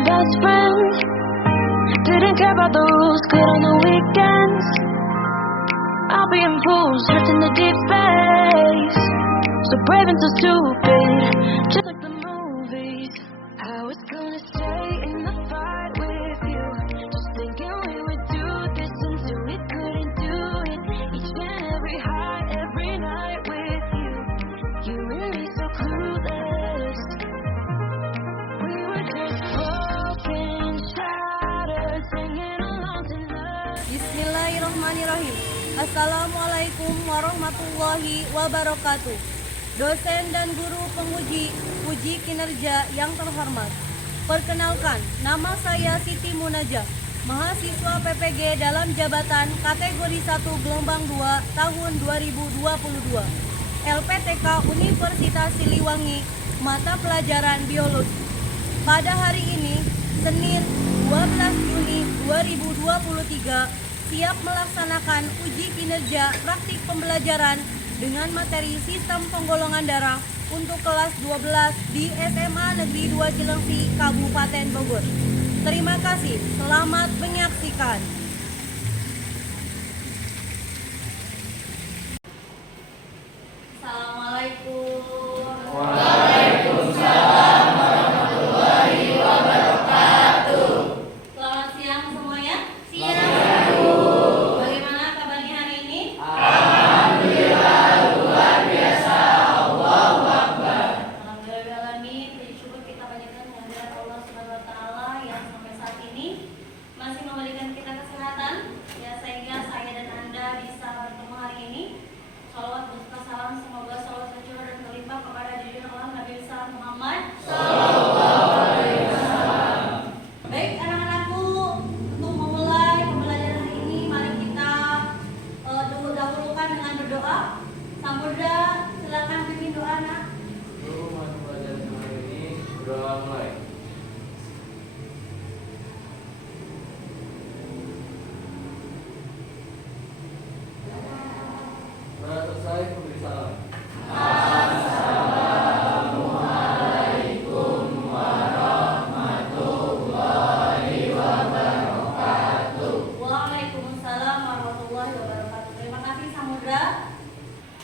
my best friend. Didn't care about the rules, good on the weekends. I'll be in pools, drifting the deep space. So brave and so stupid, just like the movies. I was gonna stay in the fight with you, just thinking we would do this until we couldn't do it. Each and every high, every night with you. You and me so clueless. We were just broken, shattered, singing along to love. Bismillahirrahmanirrahim. Assalamualaikum warahmatullahi wabarakatuh. Dosen dan guru penguji uji kinerja yang terhormat. Perkenalkan, nama saya Siti Munajah, mahasiswa PPG dalam jabatan kategori 1 gelombang 2 tahun 2022. LPTK Universitas Siliwangi, mata pelajaran biologi. Pada hari ini, Senin 12 Juni 2023, siap melaksanakan uji kinerja praktik pembelajaran dengan materi sistem penggolongan darah untuk kelas 12 di SMA Negeri 2 Cilengsi, Kabupaten Bogor. Terima kasih, selamat menyaksikan. Assalamualaikum. Waalaikumsalam warahmatullahi wabarakatuh. Selamat siang semuanya. Siang. Bagaimana kabarnya hari ini? Alhamdulillah luar biasa. Allahu Akbar. Alhamdulillahirrahmanirrahim. Puji syukur kita panjatkan kehadirat Allah Subhanahu wa taala yang sampai saat ini masih memberikan kita kesehatan ya, sehingga saya dan Anda bisa bertemu hari ini. Shalawat beserta salam semoga salawat tercurah dan terlimpah kepada junjungan Allah Nabi besar Muhammad Sallallahu alaihi wasallam. Baik anak-anakku, untuk memulai pembelajaran hari ini mari kita dahulukan dengan berdoa. Samudra, silakan pimpin doa nak. Guru mata pelajaran hari ini berdoa mulai. Sudah selesai, memberi salam. Assalamualaikum warahmatullahi wabarakatuh. Waalaikumsalam warahmatullahi wabarakatuh. Terima kasih Samudra.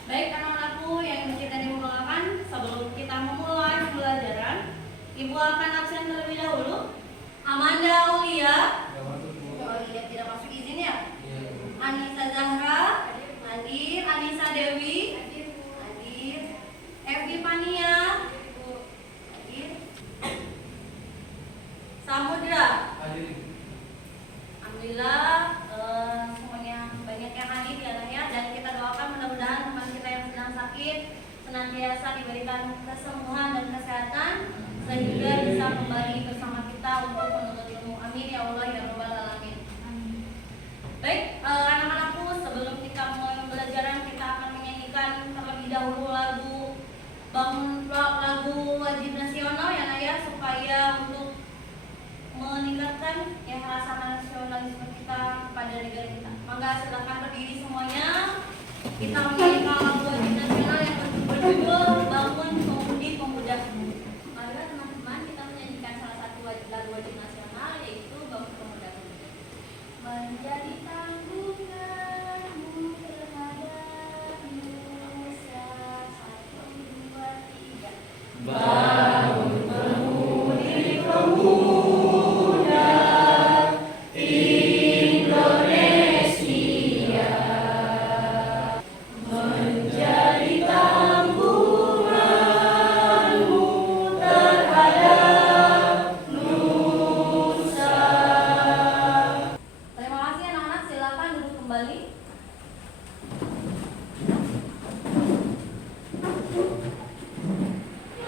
Baik anak-anakku yang masjid dan ibu doakan, sebelum kita memulai pembelajaran, ibu akan absen terlebih dahulu. Amanda Aulia, oh iya tidak masuk izin ya. Anissa Zahra, hadir. Anissa Dewi, hadir. Evi Pania, hadir. Samudra, alhamdulillah semuanya banyak yang hadir ya Naya, dan kita doakan mudah-mudahan teman kita yang sedang sakit senantiasa diberikan kesembuhan dan kesehatan sehingga bisa kembali bersama kita untuk menuntut ilmu. Amin ya Allah ya Rabbal Alamin. Baik anak-anakku, sebelum kita mulai pembelajaran kita akan menyanyikan terlebih dahulu lagu wajib nasional ya Naya, supaya untuk meningkatkan ya rasa nasionalisme kita kepada negara kita. Mangga silakan berdiri semuanya. Kita menyanyikan lagu wajib nasional yang berjudul Bangun Pemudi Pemuda. Marilah teman-teman kita menyanyikan salah satu lagu wajib nasional, yaitu Bangun Pemuda. Menjadi tanggunganmu terhadap Nusa 1, 2, 3. Bangun pemudi pemuda Indonesia, menjadi tanggunganmu terhadap Nusa. Terima kasih anak-anak, silakan duduk kembali.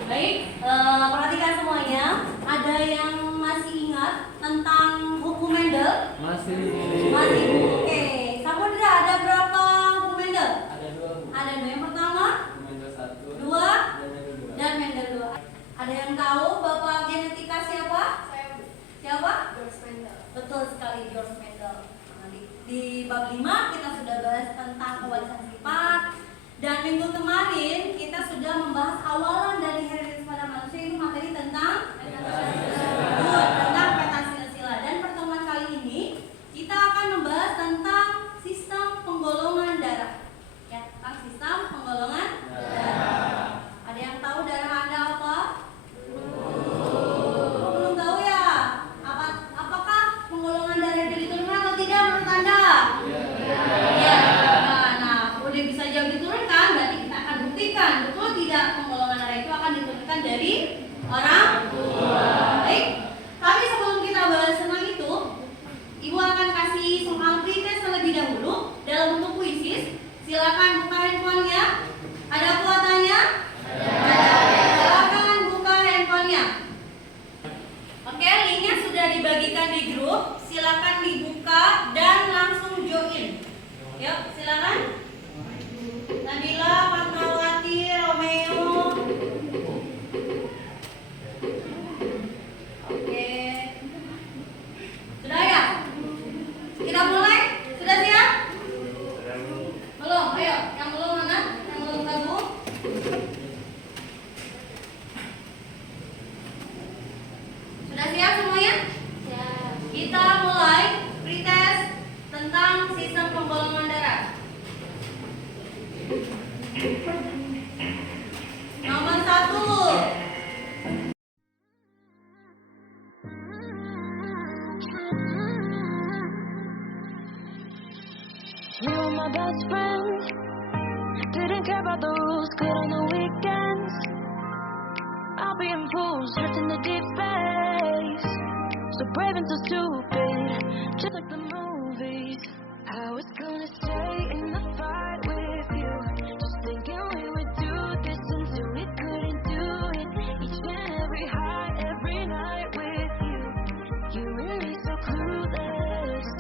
Baik, perhatikan semuanya. Ada yang masih ingat tentang buku Mendel? Masih. Masih. Oke, Samudra, ada berapa buku Mendel? Ada dua. Ada dua. Yang pertama, Mendel 1, dua, dan yang kedua. dan Mendel 2. Ada yang tahu Bapak genetika siapa? Saya. Siapa? George Mendel. Betul sekali, George Mendel. Nah, di bab 5 kita sudah bahas tentang kewarisan sifat, dan minggu kemarin kita sudah membahas awalan dari hereditaritas pada manusia. Ini materi tentang tentang Orang tua. Baik, tapi sebelum kita bahas tentang itu, Ibu akan kasih soal pretest terlebih dahulu dalam bentuk kuisis. Silakan buka handphonenya. Ada kuotanya? Silakan buka handphonenya. Oke, linknya sudah dibagikan di grup. Silakan dibuka dan langsung join. Yuk, silakan. Nabila, Fatmawati, Romeo. Oke. Sudah ya? Kita mulai? Sudah siap? Belum? Ayo, yang belum mana? Yang belum gabung? Sudah siap semuanya? Siap. Kita mulai pretest tentang sistem penggolongan darah. Nomor 1. You were my best friend. Didn't care about the rules, good on the weekends. I'll be in pools, drifting the deep space. So brave and so stupid, just like the movies. I was gonna stay in the fight with you, just thinking we would do this until we couldn't do it. Each and every high, every night with you. You and me so clueless.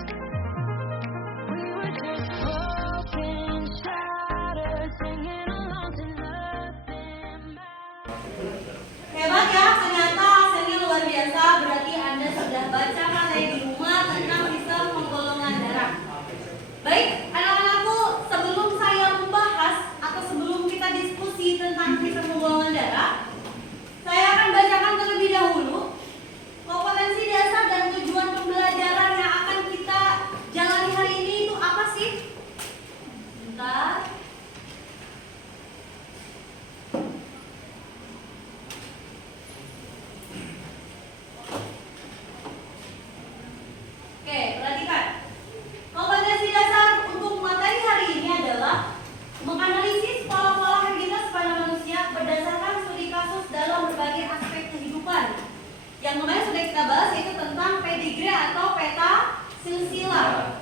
We were just broken, shattered, singing along to nothing matters. Hebat ya, ternyata hasilnya luar biasa. Berarti Anda sudah baca materi di rumah tentang sistem penggolongan darah. Baik, anak-anakku, sebelum saya membahas atau sebelum kita diskusi tentang sistem penggolongan darah, saya akan bacakan terlebih dahulu kompetensi dasar dan tujuan pembelajaran yang akan kita jalani hari ini itu apa sih? Bentar. Oke, perhatikan. Kompetensi dasar untuk materi hari ini adalah menganalisis pola-pola hereditas pada manusia berdasarkan studi kasus dalam berbagai aspek kehidupan. Yang kemarin sudah kita bahas yaitu tentang pedigree atau peta silsilah.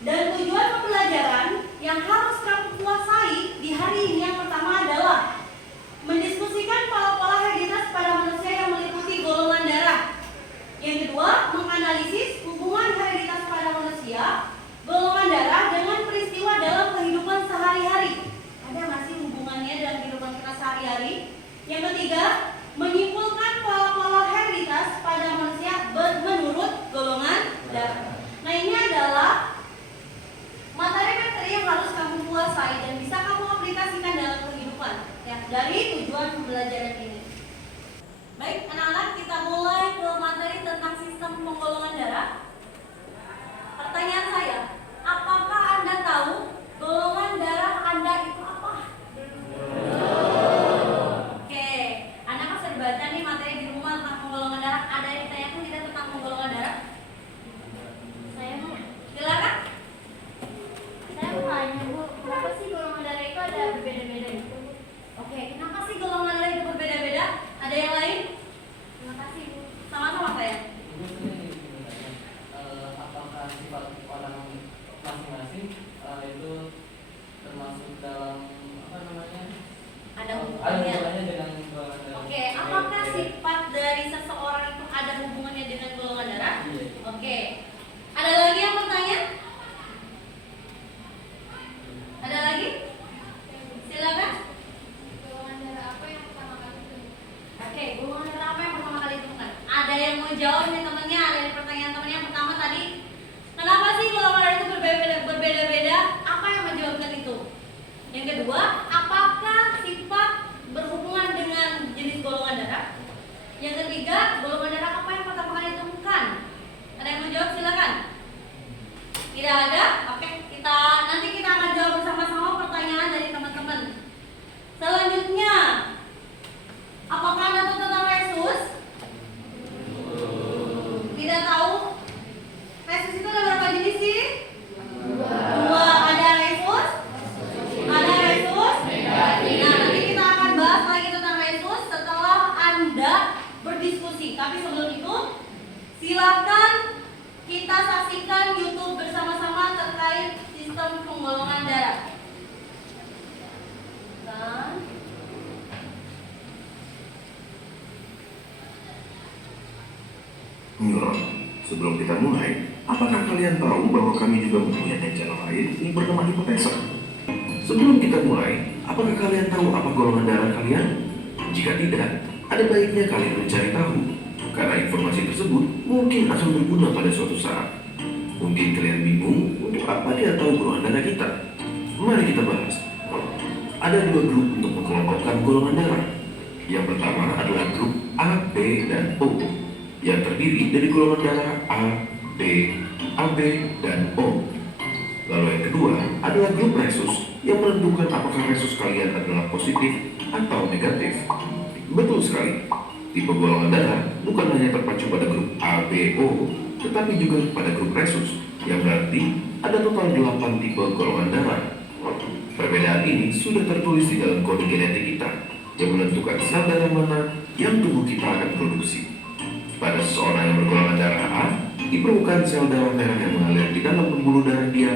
Dan tujuan pembelajaran yang harus kamu kuasai di hari ini yang pertama adalah mendiskusikan pola-pola hereditas pada manusia yang meliputi golongan darah. Yang kedua, menganalisis hubungan hereditas pada manusia, golongan darah dengan peristiwa dalam kehidupan sehari-hari. Ada nggak sih hubungannya dalam kehidupan kita sehari-hari? Yang ketiga, menyimpulkan pola-pola hereditas pada manusia menurut golongan darah. Nah, ini adalah materi-materi yang harus kamu kuasai dan bisa kamu aplikasikan dalam kehidupan ya, dari tujuan pembelajaran ini. Baik, anak-anak, kita mulai ke materi tentang sistem penggolongan darah. Pertanyaan saya, apakah Anda tahu golongan darah Anda itu apa? Oke, Anda kan sudah baca nih materi di rumah tentang penggolongan darah. Ada yang ditanyakan tidak tentang penggolongan darah? Saya mau. Silakan. Saya mau tanya, Bu, kenapa sih golongan darah itu ada berbeda-beda gitu, Bu? Oke, kenapa sih golongan darah itu berbeda-beda? Ada yang lain? Terima kasih, Bu. Sama-sama saya. Ibu sendiri apakah sifat orang masing-masing itu termasuk dalam apa namanya? Ada Ada hubungannya. hubungannya dengan golongan darah. Oke, apakah sifat dari seseorang itu ada hubungannya dengan golongan darah? Iya. Oke. Ada lagi yang bertanya? Ada lagi? Silakan. Golongan darah apa yang pertama kali ditemukan? Oke, golongan darah apa yang pertama kali ditemukan? Ada yang mau jawab nih temannya? Ada yang pertanyaan temannya yang pertama tadi? Kenapa sih golongan darah itu berbeda-beda? Apa yang menjawabkan itu? Yang kedua, apakah sifat berhubungan dengan sistem penggolongan darah. Dan sebelum kita mulai, apakah kalian tahu bahwa kami juga mempunyai channel lain yang bernama hipotesa? Sebelum kita mulai, apakah kalian tahu apa golongan darah kalian? Jika tidak, ada baiknya kalian mencari tahu, karena informasi tersebut mungkin akan berguna pada suatu saat. Mungkin kalian bingung untuk apa dia tahu golongan darah kita. Mari kita bahas. Ada dua grup untuk mengelompokkan golongan darah. Yang pertama adalah grup A, B, dan O, yang terdiri dari golongan darah A, B, AB, dan O. Lalu yang kedua adalah grup resus, yang menentukan apakah resus kalian adalah positif atau negatif. Betul sekali, tipe golongan darah bukan hanya terpacu pada grup A, B, O, tetapi juga pada grup resus, yang berarti ada total 8 tipe golongan darah. Perbedaan ini sudah tertulis di dalam kode genetik kita, yang menentukan sel darah mana yang tubuh kita akan produksi. Pada seseorang yang bergolongan darah A, di permukaan sel darah merah yang mengalir di dalam pembuluh darah dia,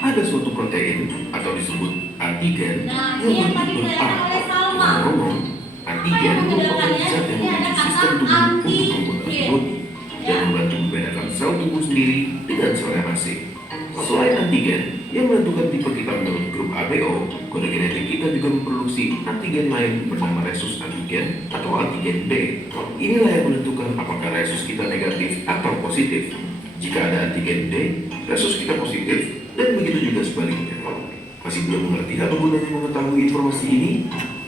ada suatu protein atau disebut antigen yang bertipe A. Ngomong-ngomong, antigen merupakan zat yang membentuk sistem tubuh untuk membuat antibodi dan membantu membedakan sel tubuh sendiri dengan sel yang asing. Selain antigen yang menentukan tipe kita menurut grup ABO, kode genetik kita juga memproduksi antigen lain bernama resus antigen atau antigen D. Inilah yang menentukan apakah resus kita negatif atau positif. Jika ada antigen D, resus kita positif, dan begitu juga sebaliknya. Masih belum mengerti apa gunanya mengetahui informasi ini?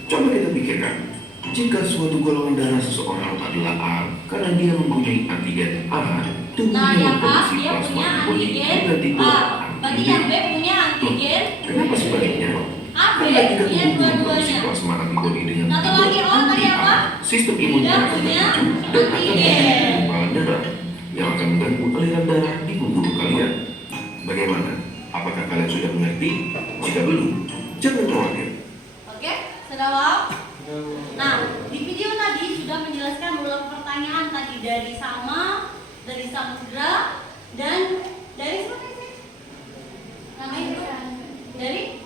Coba kita pikirkan. Jika suatu golongan darah seseorang adalah A karena dia mempunyai antigen A, tubuhnya memproduksi plasma antibodi dengan tipe bagi yang B punya antigen. Kenapa sebaliknya? AB Karena tidak punya tubuh memproduksi dua-duanya. plasma antibodi dengan Satu tipe lagi O tadi apa? anti-A, sistem imunnya Tidak akan punya terpicu dan akan antigen. menjadi gumpalan darah yang akan mengganggu aliran darah di pembuluh kalian. Bagaimana? Apakah kalian sudah mengerti? Jika belum, jangan khawatir. Oke, sudah wow? Nah, di video tadi sudah menjelaskan beberapa pertanyaan tadi dari Salma, dari Samudra, dan dari siapa sih? Namanya dari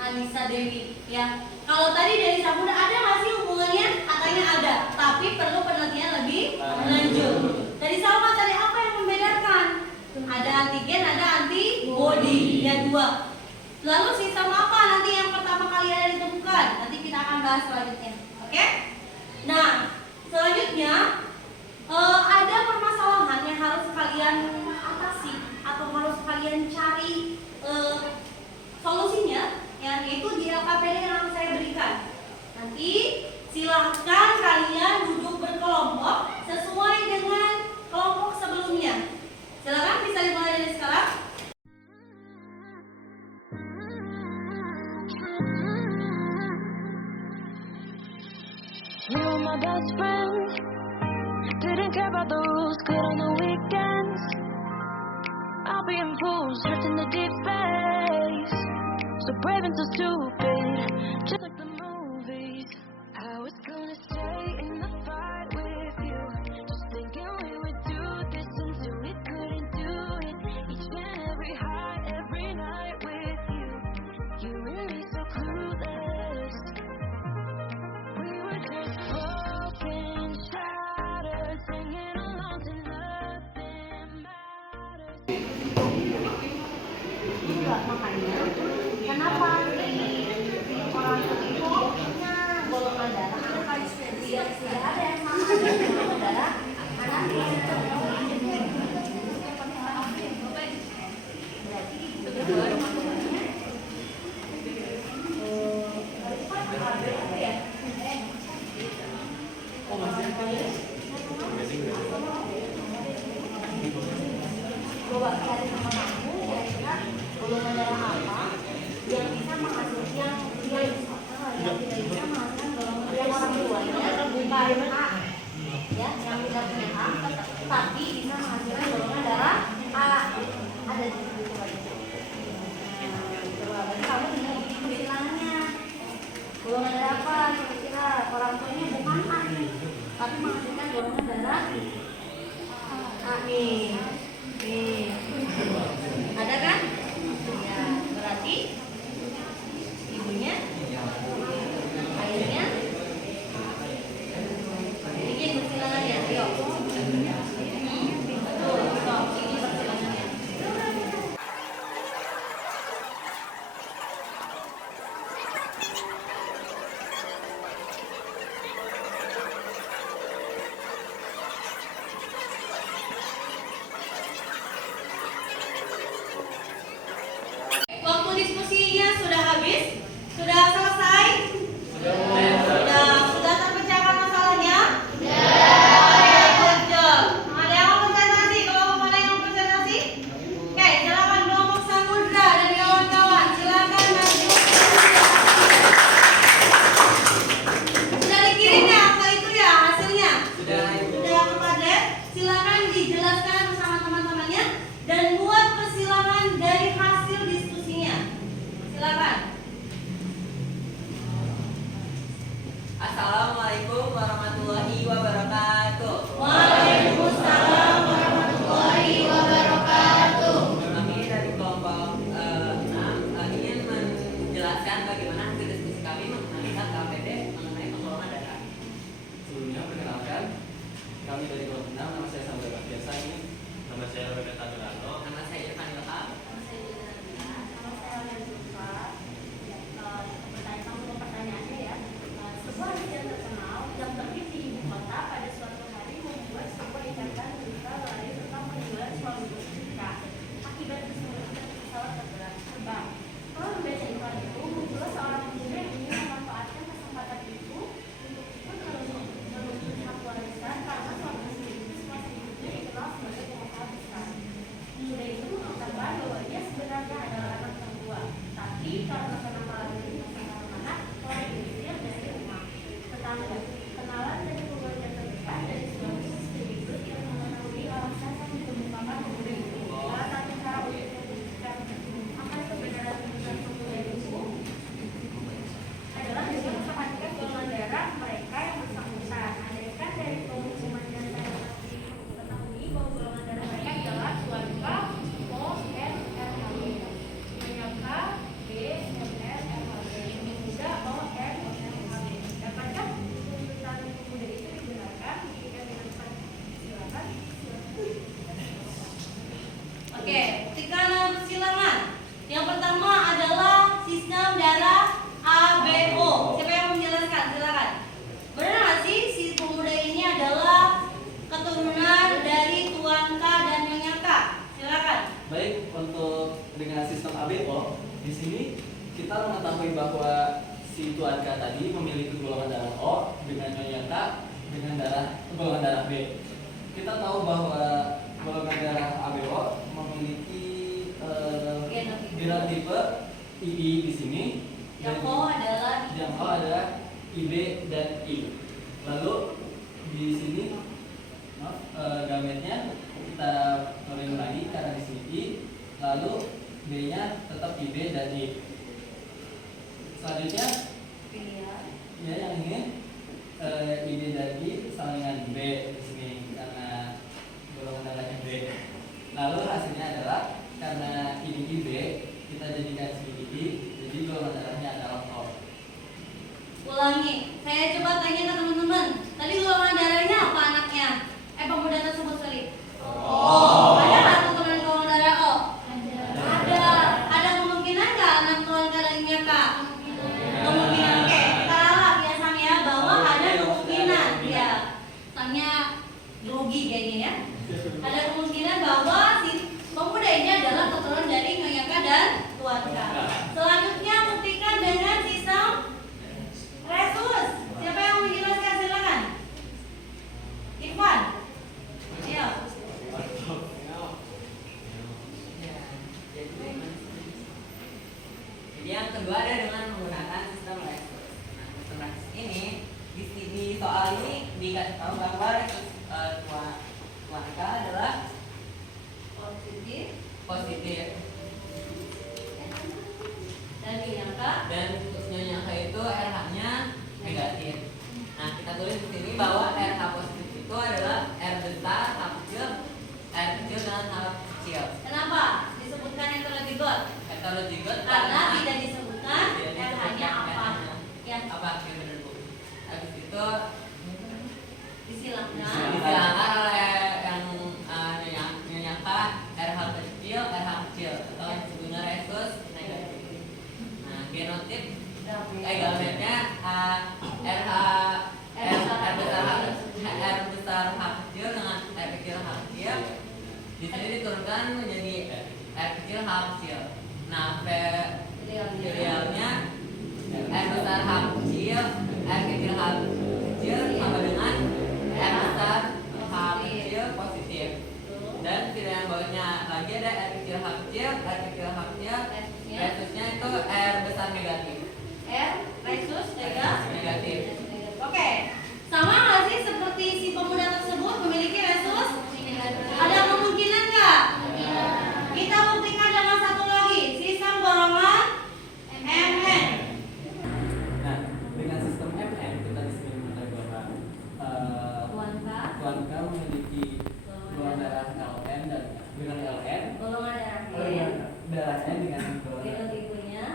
Anissa Dewi. Ya, kalau tadi dari Samudra ada nggak sih hubungannya? Katanya ada, tapi perlu penelitian lebih lanjut. Dari Salma tadi apa yang membedakan? Ada antigen, ada antibody, ya dua. Lalu sistem apa nanti yang pertama kali ada ditemukan? Nanti kita akan bahas selanjutnya. Oke? Nah, selanjutnya ada permasalahan yang harus kalian atasi atau harus kalian cari solusinya, ya, yaitu di LKPD yang akan saya berikan. Nanti silahkan kalian duduk berkelompok sesuai dengan kelompok sebelumnya. Silakan bisa dimulai dari sekarang. You were my best friend. Didn't care about the rules, good on the weekends. I'll be in pools, drifting the deep space. So brave and so stupid, just like the movies. I was gonna stay in the fight with you, just thinking we would do this until we couldn't do it. Each and every high, every night with you. You and me so clueless. We were just broken, shattered, singing along to nothing matters. Makanya, kenapa orang itu punya golongan darah anak? Tidak ada yang sama dengan golongan darah anak. Coba cari sama kamu, kira-kira golongan darah apa yang bisa menghasilkan yang tidak bisa menghasilkan golongan darah orang tuanya bukan A, ya, yang tidak punya A, tapi bisa menghasilkan golongan darah A. Ada di situ coba. Coba, berarti kamu tinggal bikin perhitungannya. Golongan darah apa? Kira-kira orang tuanya bukan A, tapi menghasilkan golongan darah A nih. Nih. Ada kan? Ya. diskusinya sudah habis? Sudah selesai? Sudah terpecahkan masalahnya? Oke, good job. Ada yang mau presentasi? Kalau mana yang mau presentasi? Oke, silakan kelompok Samudra dan kawan-kawan. Silakan maju. Sudah dikirim ya apa itu ya hasilnya? Sudah ke Padlet. Silakan dijelaskan bersama teman-temannya dan buat persilangan dari hasil diskusinya. Silakan. Assalamualaikum warahmatullahi wabarakatuh. Waalaikumsalam warahmatullahi wabarakatuh. Kami dari kelompok 6 ingin menjelaskan bagaimana hasil diskusi kami mengenai KPD mengenai pengelolaan data. Sebelumnya perkenalkan, kami dari kelompok 6, nama saya Samudra Baktiasa ini. Nama saya Robert Tamirano. Nama saya Irfan Ilham. Pertanyaannya ya, sebuah riset terkenal yang terbit di ibu kota pada suatu hari membuat sebuah ikatan berita lari tentang peninggalan suami Jessica. Akibat kesulitan pesawat terbang. Setelah membaca iklan itu, muncullah seorang pemuda yang ingin memanfaatkan kesempatan itu untuk ikut menuntut hak warisan karena suami itu semasa hidupnya dikenal sebagai pengusaha besar. Pemuda itu mengatakan bahwa dia sebenarnya adalah anak perempuan, tapi karena kenakalan dari mana orang diusir dari rumah. Tetangga, kenalan dari keluarga terdekat dari suami istri itu tidak mengetahui alasan yang dikemukakan pemuda itu. Salah satu cara untuk membuktikan apa sebenarnya tuntutan pemuda itu adalah dengan memperhatikan golongan darah mereka yang bersangkutan. Andaikan dari pengumuman dan saya mengetahui bahwa golongan darah mereka adalah keluarga O, N, R, H, W. Nyonya K, B, M, R, M, H, W. Pemuda O, N, O, N, H, W. Dapatkah tuntutan pemuda itu dibenarkan jika dengan silakan? Oke, buktikan persilangan. Yang pertama adalah sistem darah ABO. Siapa yang menjelaskan? Silakan. Benar nggak sih si pemuda ini adalah keturunan dari Tuan K dan Nyonya K? Silakan. Baik, untuk dengan sistem ABO, di sini kita mengetahui bahwa si Tuan K tadi memiliki golongan darah O dengan Nyonya K dengan golongan darah B. Kita tahu bahwa golongan darah ABO memiliki genotipe II di sini. Yang O adalah IB dan I. Lalu di sini gametnya kita tulis lagi karena di sini I, lalu B-nya tetap IB dan I. Selanjutnya ya yang ini IB dan I salingan B di sini karena golongan darahnya B. Lalu hasilnya adalah karena ini IB kita jadikan sini I, jadi golongan darahnya adalah O. Ulangi, saya coba tanya ke teman-teman. Tadi golongan darahnya apa anaknya? Pemuda tersebut sorry. Oh. Ada nggak keturunan golongan darah O? Ada. Ada kemungkinan nggak anak Tuan K dan Nyonya K? Kemungkinan. Oke, kita ralat ya Sang ya bahwa ada kemungkinan ya. Sangnya grogi kayaknya ya. Ada kemungkinan bahwa si pemuda ini adalah keturunan dari Nyonya K dan Tuan K. Selanjutnya buktikan dengan sistem Resus. Siapa yang menjelaskan? Silakan. Ikhwan. Ayo. Jadi yang kedua ada dengan menggunakan sistem resus. Nah, sistem resus ini di soal ini dikasih tahu bahwa resus Tuan K adalah positif Dan Nyonya K. dan Nyonya K itu RH-nya negatif. Nah, kita tulis di sini bahwa RH positif itu adalah R besar, H kecil, R kecil dan H kecil. Kenapa disebutkan heterozigot? Heterozigot Karena tidak disebutkan tidak RH-nya disebutkan apa. RH-nya. Ya, Apa? Oke, benar Bu. Habis itu disilangkan. disilangkan oleh yang Nyonya K, RH kecil, RH kecil atau yang disebutnya resus negatif. Nah, genotip gametnya RH R besar H kecil dengan R kecil H kecil. Di sini diturunkan menjadi R kecil H kecil. Nah, Trivialnya R besar H kecil, R kecil H kecil sama dengan R besar H kecil positif. Dan tidak yang bawahnya lagi ada R kecil H kecil, R kecil H kecil, resusnya itu R besar negatif. R resus Negatif. Oke, sama nggak sih seperti si pemuda tersebut memiliki resus? Ada kemungkinan nggak? Kita buktikan dengan satu lagi, sistem golongan MN. Nah, dengan sistem MN kita di sini mengetahui bahwa Tuan K memiliki golongan darah LN dan dengan LN Golongan darah N dengan golongan genotipunya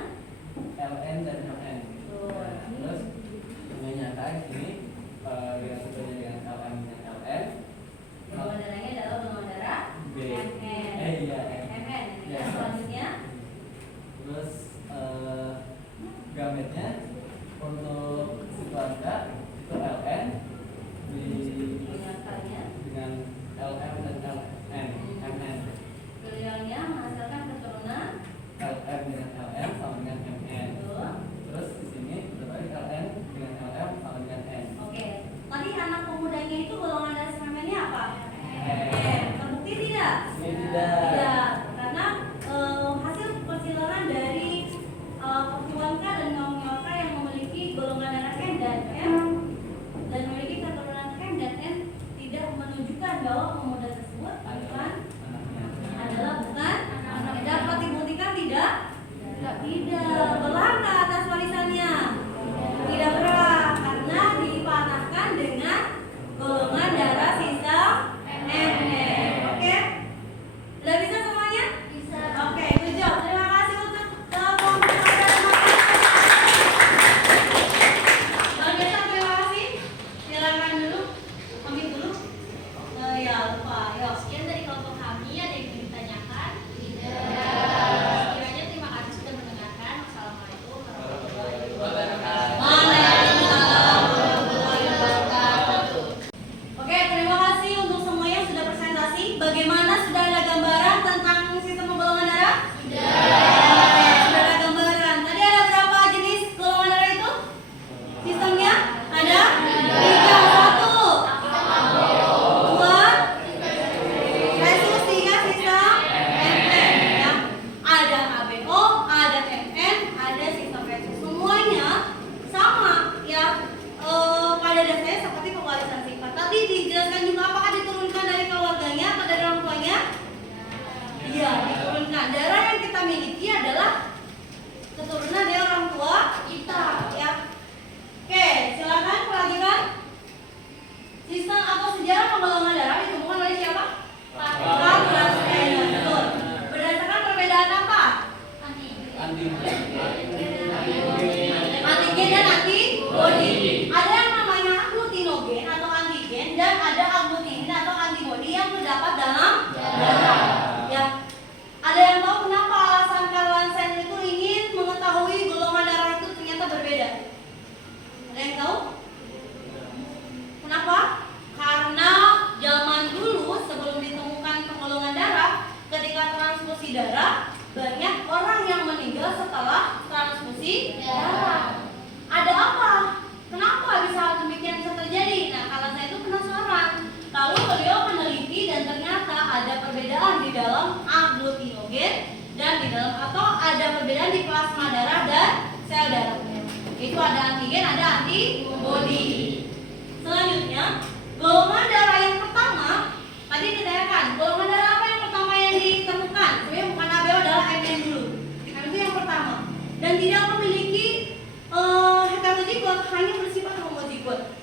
LN dan MN. Nah, terus ternyata di sini dengan tipenya dengan LN dan LN golongan darahnya adalah golongan darah B. MN. Iya, MN. Ya. Yang selanjutnya Terus gametnya untuk si Tuan K itu LN menyangkalnya dengan LM dan LN, MN. beliaunya menghasilkan keturunan LM dengan LM sama dengan MN. Betul. Terus di sini berbalik LN dengan LM sama dengan N. Oke, tadi anak pemudanya itu golongan darah semennya apa? M. Terbukti tidak? Ini tidak. Tidak, karena hasil persilangan dari Tuan K dan kaum K yang memiliki golongan darah N dan M dan memiliki keturunan M dan N tidak menunjukkan bahwa pemuda tersebut bukan adalah bukan dapat dibuktikan tidak? Tidak. Berlahan ke atas warisannya? Tidak berhak karena dipatahkan dengan golongan darah sistem MN. Oke? Sudah bisa semuanya? Bisa. Oke, good job. Terima kasih untuk kelompok terima kasih. Silakan dulu. Ambil dulu. Ya lupa. Yuk. Sekian dari kelompok kami, ada yang ingin ditanyakan? Sekiranya terima kasih sudah mendengarkan. Wassalamualaikum warahmatullahi wabarakatuh. Waalaikumsalam warahmatullahi wabarakatuh. Oke, terima kasih untuk semua yang sudah presentasi. Bagaimana, sudah ada gambaran tentang sistem golongan darah? Oke, sudah ada gambaran. Tadi ada berapa jenis golongan darah itu? Sistemnya ada 3. 1, 2, resus 3 sistem MN ya. Ada ABO, ada MN, ada sistem resus. Semuanya sama ya. Pada dasarnya seperti pewarisan sifat. Tadi dijelaskan juga apakah diturunkan dari keluarganya atau dari orang tuanya? Iya, diturunkan. Darah yang kita miliki adalah keturunan dari orang tua kita ya. Oke, silakan perhatikan. Sistem atau sejarah penggolongan darah ditemukan oleh siapa? Charles Steiner. Betul. Berdasarkan perbedaan apa? Antigen dan antibody. Ada yang namanya agglutinogen atau antigen dan ada agglutinin atau antibody yang terdapat dalam darah. Ya. Ada yang tahu kenapa alasan Karl Steiner itu ingin mengetahui golongan darah itu ternyata berbeda? Ada yang tahu? Kenapa? Karena zaman dulu sebelum ditemukan penggolongan darah, ketika transfusi darah, banyak orang yang meninggal setelah transfusi darah. Ada apa? Kenapa bisa hal demikian bisa terjadi? Nah, kalau saya itu penasaran. Lalu beliau meneliti dan ternyata ada perbedaan di dalam agglutinogen dan di dalam atau ada perbedaan di plasma darah dan sel darah. Itu ada antigen, ada antibody. Selanjutnya, golongan darah yang pertama tadi ditanyakan, golongan darah apa yang pertama yang ditemukan? Sebenarnya bukan ABO, adalah MN dulu. MN itu yang pertama dan tidak memiliki heterozigot, hanya bersifat homozigot.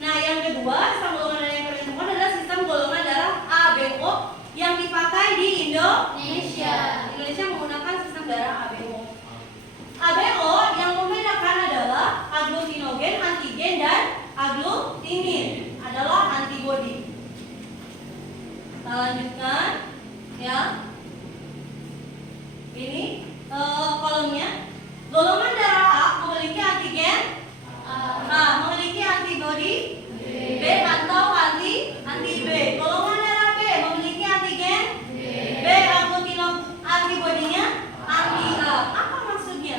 Nah, yang kedua, sistem golongan darah yang ditemukan adalah sistem golongan darah ABO yang dipakai di Indonesia. Indonesia menggunakan sistem darah ABO. ABO yang membedakan adalah agglutinogen, antigen dan agglutinin adalah antibody. Kita lanjutkan ya. Ini kolomnya. Golongan darah A memiliki antigen A, memiliki antibody B atau anti B. Golongan darah B memiliki antigen B, antibodinya anti A. Apa maksudnya?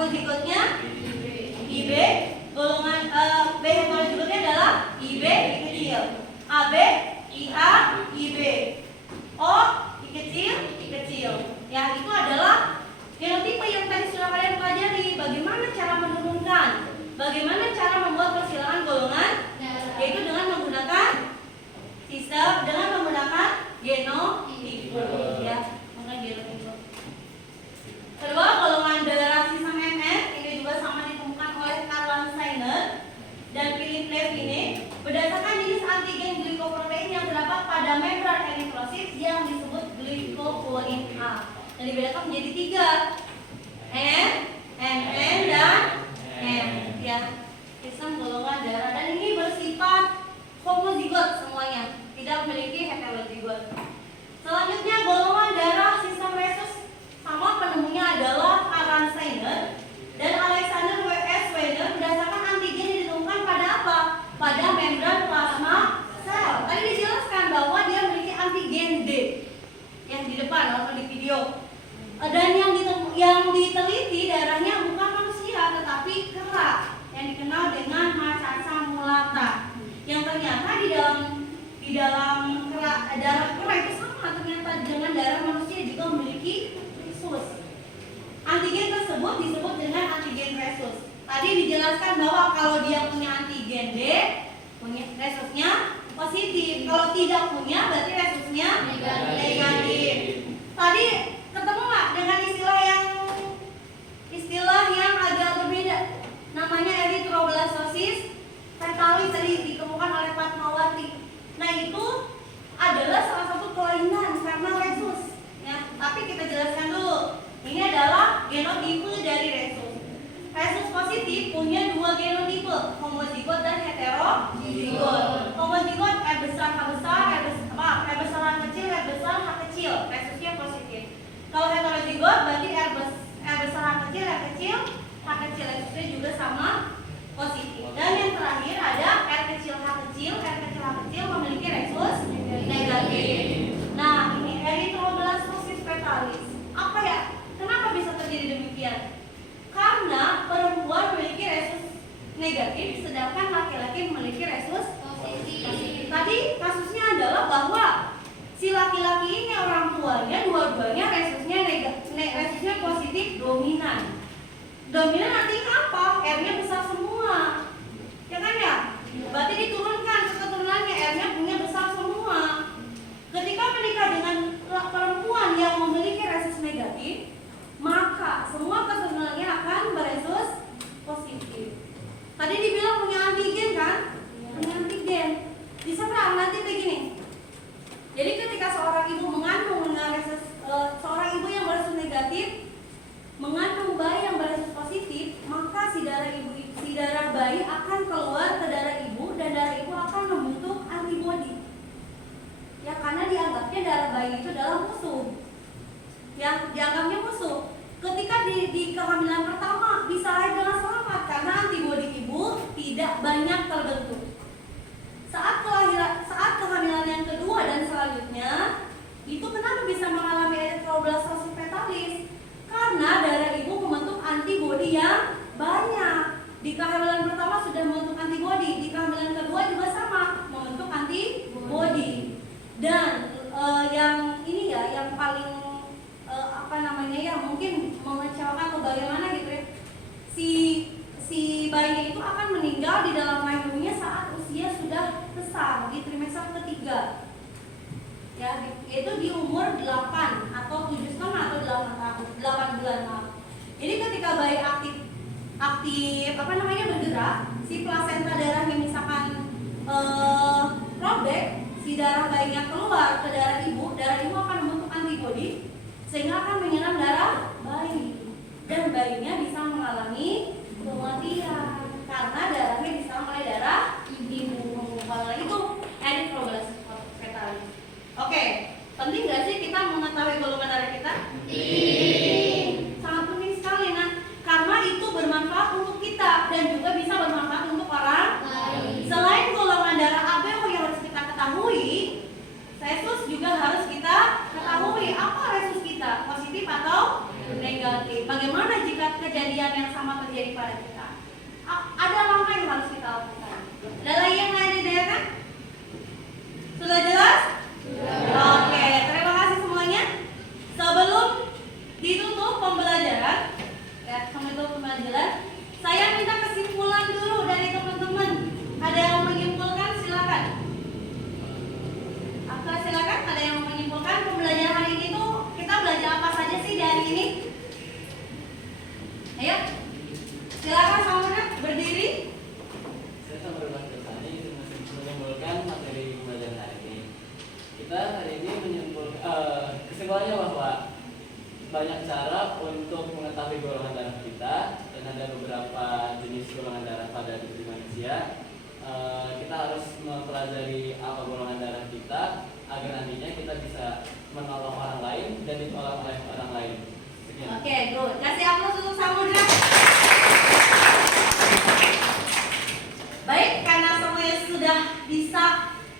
Homozigotnya IB, golongan B heterozigotnya adalah IB I kecil, AB IA IB, O I kecil I kecil. Ya, itu adalah genotipe yang tadi sudah kalian pelajari. Bagaimana cara menurunkan, bagaimana cara membuat persilangan golongan, yaitu dengan menggunakan sistem, dengan menggunakan genotipe. Ya, menggunakan genotipe. Kedua, golongan darah sistem MN ini juga sama ditemukan oleh Karl Steiner dan Philip Levine berdasarkan jenis antigen glikoprotein yang terdapat pada membran eritrosit yang disebut glikoprotein A. Dan dibedakan menjadi 3, N, MN, dan M. Ya, sistem golongan darah, dan ini bersifat homozigot semuanya, tidak memiliki heterozigot. Selanjutnya golongan darah sistem rhesus, sama penemunya adalah Karl Steiner dan Alexander W.S. Weiner berdasarkan antigen yang ditemukan pada apa? Pada membran plasma sel. Tadi dijelaskan bahwa dia memiliki antigen D yang di depan atau di video. Dan yang diteliti darahnya bukan manusia tetapi kera yang dikenal dengan Macaca mulata. Yang ternyata di dalam darah kera itu sama ternyata dengan darah manusia juga memiliki rhesus. Antigen tersebut disebut dengan antigen rhesus. Tadi dijelaskan bahwa kalau dia punya antigen D, punya rhesusnya positif. Kalau tidak punya berarti rhesusnya negatif. Tadi ketemu nggak dengan istilah yang agak berbeda? Namanya erythroblastosis fetalis, tadi ditemukan oleh Fatmawati. Nah, itu adalah salah satu kelainan karena rhesus. Ya, tapi kita jelaskan dulu. Ini adalah genotipe dari rhesus. Rhesus positif punya 2 genotipe, homozigot dan heterozigot. Homozigot R besar H besar, R besar H kecil, R besar H kecil. Rhesusnya positif. Kalau heterozigot berarti R besar H kecil, R kecil, H kecil. Rhesusnya juga sama positif. Dan yang terakhir ada R kecil H kecil, R kecil H kecil memiliki rhesus negatif. Nah, ini erythroblastosis fetalis. Apa ya? Kenapa bisa terjadi demikian? Karena perempuan memiliki rhesus negatif, sedangkan laki-laki memiliki rhesus positif. Tadi kasusnya adalah bahwa si laki-laki ini orang tuanya dua-duanya rhesusnya positif dominan. Dominan artinya apa? R-nya besar semua, ya kan ya? Berarti diturunkan ke keturunannya, R-nya punya besar semua. Ketika menikah dengan perempuan yang memiliki rhesus negatif, maka semua keturunannya akan berrhesus positif. Tadi dibilang punya antigen kan? Punya antigen. Diserang nanti begini. Jadi ketika seorang ibu mengandung dengan seorang ibu yang berrhesus negatif mengandung bayi yang berrhesus positif, maka si darah bayi akan keluar ke darah ibu dan darah ibu akan membentuk antibodi. Ya, karena dianggapnya darah bayi itu adalah musuh. Ya, dianggapnya musuh. Ketika di kehamilan pertama bisa lahir dengan selamat karena antibodi ibu tidak banyak terbentuk. Saat kehamilan yang kedua dan selanjutnya, itu kenapa bisa mengalami erythroblastosis fetalis? Karena darah ibu membentuk antibodi yang banyak. Di kehamilan pertama sudah membentuk antibodi, di kehamilan kedua juga sama, membentuk antibodi. Dan yang ini ya, yang paling mungkin mengecewakan atau bagaimana gitu ya, si bayi itu akan meninggal di dalam rahimnya saat usia sudah besar, di trimester ketiga. Ya, itu di umur 8 atau 7,5 atau 8 bulan. Jadi ketika bayi aktif bergerak, si plasenta darahnya misalkan robek, si darah bayinya keluar ke darah ibu akan membentuk antibodi sehingga akan menyerang darah bayi dan bayinya bisa mengalami kematian karena darahnya diserang oleh darah ibu. Karena itu erythroblastosis fetalis. Oke, penting gak sih kita mengetahui golongan darah kita? Sangat penting sekali, karena itu bermanfaat untuk kita dan juga bisa bermanfaat untuk orang lain. Selain golongan darah AB yang harus kita ketahui, rhesus juga harus kita ketahui. Apa rhesus kita? Positif atau negatif? Bagaimana jika kejadian yang agar nantinya kita bisa menolong orang lain dan ditolong oleh orang lain. Sekian. Oke, good. Kasih aplaus untuk Samudra. Baik, karena semuanya sudah bisa,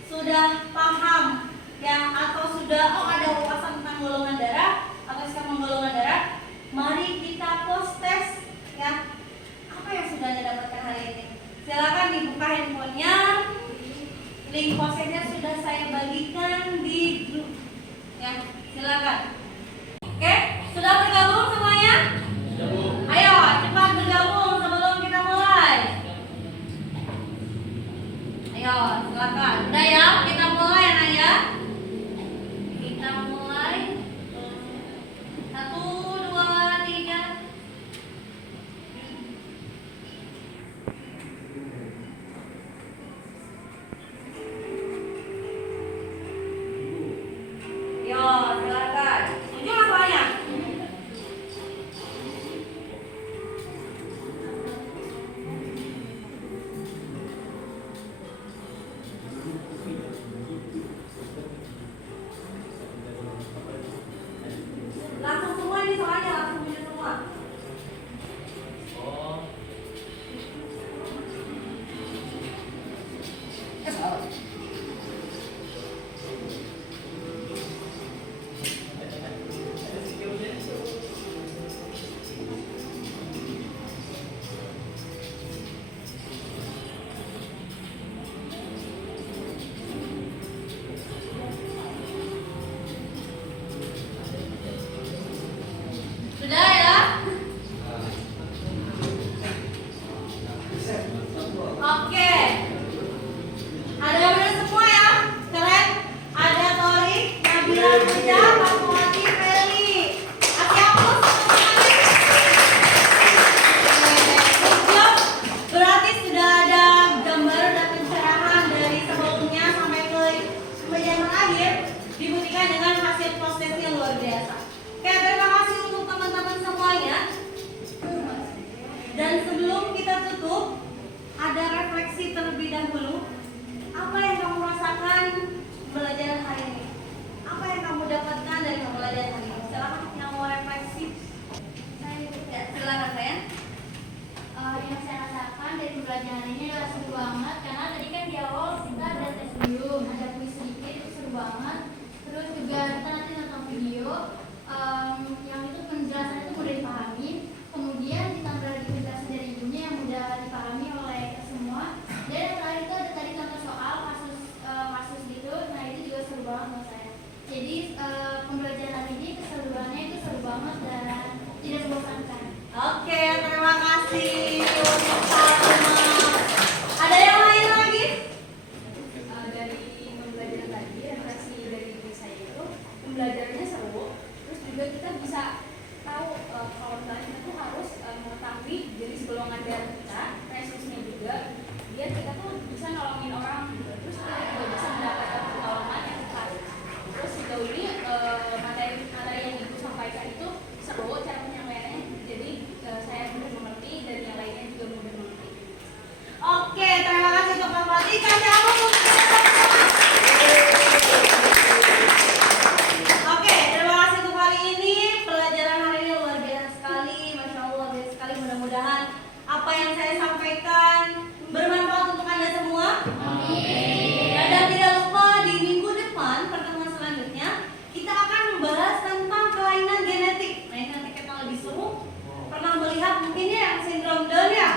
sudah paham ya, atau sudah ada wawasan tentang golongan darah atau skema golongan darah, mari kita post test ya. Apa yang sudah Anda dapatkan hari ini? Silakan dibuka handphonenya. Link postnya sudah saya bagikan di grup ya. Silakan. Oke, sudah bergabung semuanya? Ayo cepat bergabung sebelum kita mulai. Ayo silakan. Udah ya, kita mulai anak ya. Kita mulai. 1, 2, 3. Yo, silakan. Setuju masalahnya? Langsung semua ini soalnya langsung punya semua. Oh. Salah. Sudah ya? Oke. Ada yang benar semua ya? Keren. Ada Tori, Nabila Puja, Fatmawati, Feli. Kasih aplaus untuk kalian. Good job. Berarti sudah ada gambar dan pencerahan dari sebelumnya sampai ke pembelajaran akhir dibuktikan dengan hasil proses yang luar biasa. Oke, terima kasih untuk teman-teman semuanya. Dan sebelum kita tutup, ada refleksi terlebih dahulu. Apa yang kamu rasakan pembelajaran hari ini? Apa yang kamu dapatkan dari pembelajaran hari ini? Silakan yang mau refleksi. Ya, silakan saya. Yang saya rasakan dari pembelajaran ini adalah seru banget karena tadi kan di awal kita ada tes dulu, ada kuis sedikit, itu seru banget. Terus juga kita nanti nonton video yang itu penjelasan itu mudah dipahami. Kemudian ditambah lagi penjelasan dari ibunya yang mudah dipahami oleh kita semua. Dan yang terakhir itu ada tadi contoh soal kasus gitu. Nah itu juga seru banget menurut saya. Jadi pembelajaran hari ini keseruannya itu seru banget dan tidak membosankan. Oke, terima kasih untuk Salma. Ada yang lain lagi? Dari pembelajaran tadi, refleksi dari diri saya itu pembelajarannya seru, terus juga kita bisa tahu kalau misalnya kita tuh harus mengetahui jenis golongan darah kita, resusnya juga, biar kita tuh bisa nolongin orang gitu. Terus kita juga bisa mendapatkan pertolongan yang tepat. Terus sejauh ini materi yang ibu sampaikan itu seru, cara penyampaiannya, jadi saya mudah mengerti dan yang lainnya juga mudah mengerti. Oke, terima kasih untuk Pak Fatih. Kasih aplaus untuk kita semua. Oke, terima kasih untuk kali ini. Pelajaran hari ini luar biasa sekali. Masya Allah, luar biasa sekali. Mudah-mudahan apa yang saya sampaikan bermanfaat untuk Anda semua. Ya, dan tidak lupa di minggu depan, pertemuan selanjutnya, kita akan membahas tentang kelainan genetik. Nah, ini nanti kita lebih seru. Pernah melihat mungkin ya yang sindrom Down ya?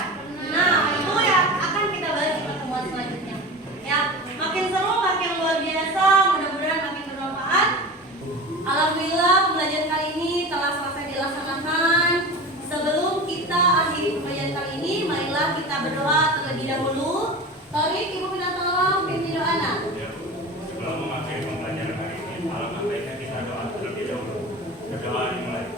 Nah, itu ya akan kita bahas di pertemuan selanjutnya. Ya, makin seru, makin luar biasa, mudah-mudahan makin bermanfaat. Alhamdulillah pembelajaran kali ini telah selesai dilaksanakan. Sebelum kita akhiri pembelajaran kali ini, marilah kita berdoa terlebih dahulu. Tarik, Ibu minta tolong pimpin doa anak. Sebelum mengakhiri pembelajaran hari ini, alangkah baiknya kita doa terlebih dahulu. Berdoa dimulai.